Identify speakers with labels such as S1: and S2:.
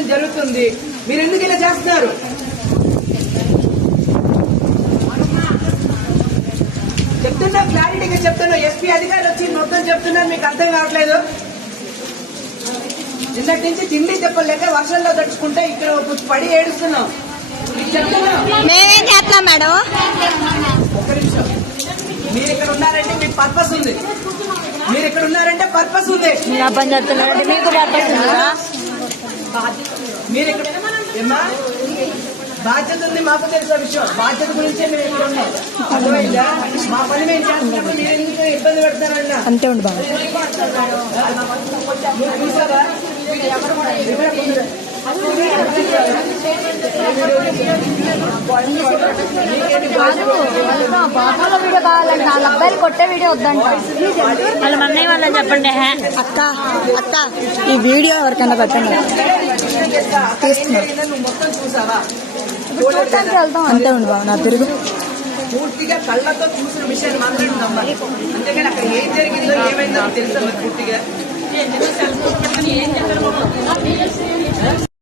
S1: Investigation జరుగుతుంది. మీరు ఎందుకు ఇలా చేస్తున్నారు? చెప్తున్నా, క్లారిటీగా చెప్తున్నా. ఎస్పీ అధికారులు వచ్చి మొత్తం చెప్తున్నారు, మీకు అర్థం కావట్లేదు. నిన్నటి నుంచి తిండి చెప్పలేక వర్షంలో తడుచుకుంటే ఇక్కడ పడి ఏడుస్తున్నాం.
S2: మేమేం చేస్తాం మేడం?
S1: ఒక్క నిమిషం. మీరు ఇక్కడ ఉన్నారంటే మీకు పర్పస్ ఉంది. మీరు ఇక్కడ ఉన్నారంటే పర్పస్ ఉంది.
S2: పని చేస్తున్నారంటే మీకు పర్పస్ ఉందా?
S1: మీరు ఇక్కడ బాధ్యత ఉంది, మాకు తెలిసిన విషయం. బాధ్యత గురించే మేము ఇక్కడ ఉన్నాం. అర్థమైందా? మా పని మేము చేస్తున్నప్పుడు మీరు ఎందుకు ఇబ్బంది పెడతారన్నా?
S2: అంతే ఉండు బాబు.
S1: చూసారా?
S2: బాబులో వీడియో కావాలంటే 4 అబ్బాయిలు కొట్టే వీడియో వద్దంట. వాళ్ళ అన్నయ్య వాళ్ళని చెప్పండి. అక్క అక్క ఈ వీడియో ఎవరికైనా పెట్టండి.
S1: మొత్తం చూసావా?
S2: చూడటానికి వెళ్తాం. అంతే ఉండు బాబు. నా తిరుగు
S1: పూర్తిగా కళ్ళతో చూసిన విషయాన్ని మాత్రం నమ్మాలి. అంతేగాని అక్కడ ఏం జరిగిందో ఏమైందో తెలుసా పూర్తిగా.